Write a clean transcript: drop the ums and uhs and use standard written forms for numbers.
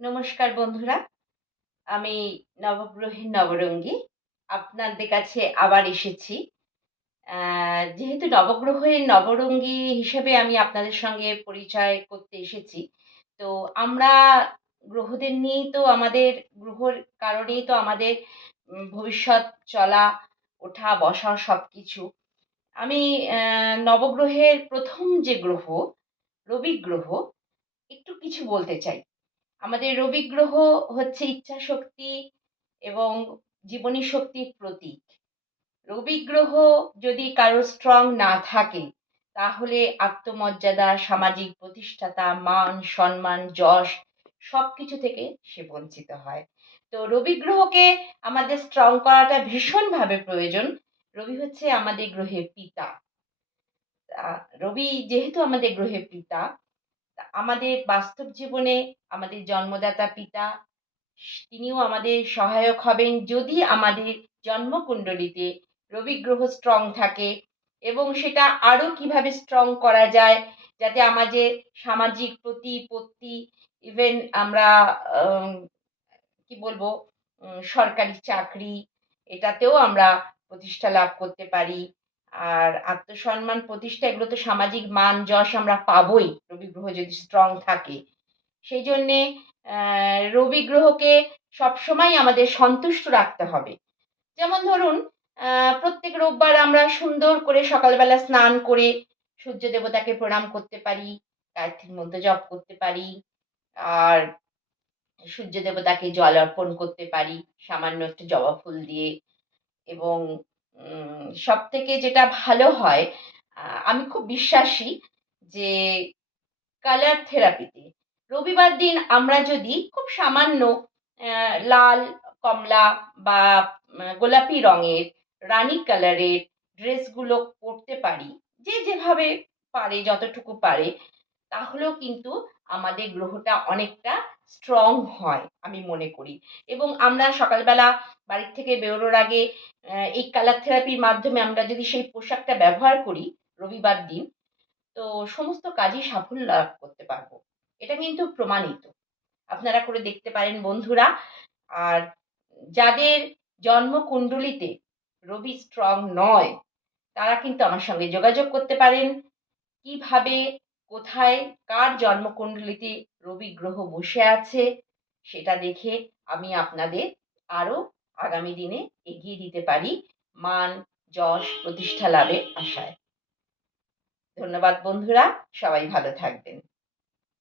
নমস্কার বন্ধুরা, আমি নবগ্রহের নবরঙ্গী। আপনাদের কাছে আবার এসেছি। যেহেতু নবগ্রহের নবরঙ্গী হিসেবে আমি আপনাদের সঙ্গে পরিচয় করতে এসেছি। তো আমরা গ্রহদের নিয়েই তো আমাদের গ্রহর কারণেই তো আমাদের ভবিষ্যৎ চলা, ওঠা, বসা সবকিছু। আমি নবগ্রহের ১ম যে গ্রহ, রবি গ্রহ, একটু কিছু বলতে চাই। আমাদের রবি গ্রহ হচ্ছে ইচ্ছাশক্তি এবং জীবনী শক্তির প্রতীক। রবি গ্রহ যদি কারো স্ট্রং না থাকে, তাহলে আত্মমর্যাদা, সামাজিক প্রতিষ্ঠাতা, মান, সম্মান, যশ সবকিছু থেকে সে বঞ্চিত হয়। তো রবি গ্রহকে আমাদের স্ট্রং করাটা ভীষণভাবে প্রয়োজন। রবি হচ্ছে আমাদের গ্রহের পিতা। রবি যেহেতু আমাদের গ্রহের পিতা, আমাদের বাস্তব জীবনে আমাদের জন্মদাতা পিতা তিনিও আমাদের সহায়ক হবেন যদি আমাদের জন্মকুণ্ডলিতে রবি গ্রহ স্ট্রং থাকে, এবং সেটা আরো কিভাবে স্ট্রং করা যায় যাতে আমাদের সামাজিক প্রতিপত্তি, ইভেন আমরা আম, কি বলবো, সরকারি চাকরি, এটাতেও আমরা প্রতিষ্ঠা লাভ করতে পারি। আর আত্মসম্মান, প্রতিষ্ঠা, এগুলো তো সামাজিক মান যশ আমরা পাবোই রবি গ্রহ যদি স্ট্রং থাকে। সেই জন্যে রবি গ্রহকে সবসময় আমাদের সন্তুষ্ট রাখতে হবে। যেমন ধরুন, প্রত্যেক রোববার আমরা সুন্দর করে সকালবেলা স্নান করে সূর্য দেবতাকে প্রণাম করতে পারি, গায়ত্রীর মন্ত্র জপ করতে পারি, আর সূর্য দেবতাকে জল অর্পণ করতে পারি সামান্য একটু জবা ফুল দিয়ে। এবং সবথেকে যেটা ভালো হয়, আমি খুব বিশ্বাসী যে কালার থেরাপিতে রবিবার দিন আমরা যদি খুব সামান্য লাল, কমলা বা গোলাপি রঙের, রানী কালারের ড্রেসগুলো পরতে পারি, যে যেভাবে পারে, যতটুকু পারে, তাহলেও কিন্তু আমাদের গ্রহটা অনেকটা স্ট্রং হয় আমি মনে করি। এবং আমরা সকালবেলা বাড়ির থেকে বেরোনোর আগে এই কালার থেরাপির মাধ্যমে আমরা যদি সেই পোশাকটা ব্যবহার করি রবিবার দিন, তো সমস্ত কাজই সাফল্য লাভ করতে পারবো। এটা কিন্তু প্রমাণিত। আপনারা করে দেখতে পারেন বন্ধুরা। আর যাদের জন্মকুণ্ডলিতে রবি স্ট্রং নয়, তারা কিন্তু আমার সঙ্গে যোগাযোগ করতে পারেন। কিভাবে, কোথায়, কার জন্মকুণ্ডলিতে রবি গ্রহ বসে আছে সেটা দেখে আমি আপনাদের আরো আগামী দিনে এগিয়ে দিতে পারি মান, যশ, প্রতিষ্ঠা লাভের আশায়। ধন্যবাদ বন্ধুরা, সবাই ভালো থাকবেন।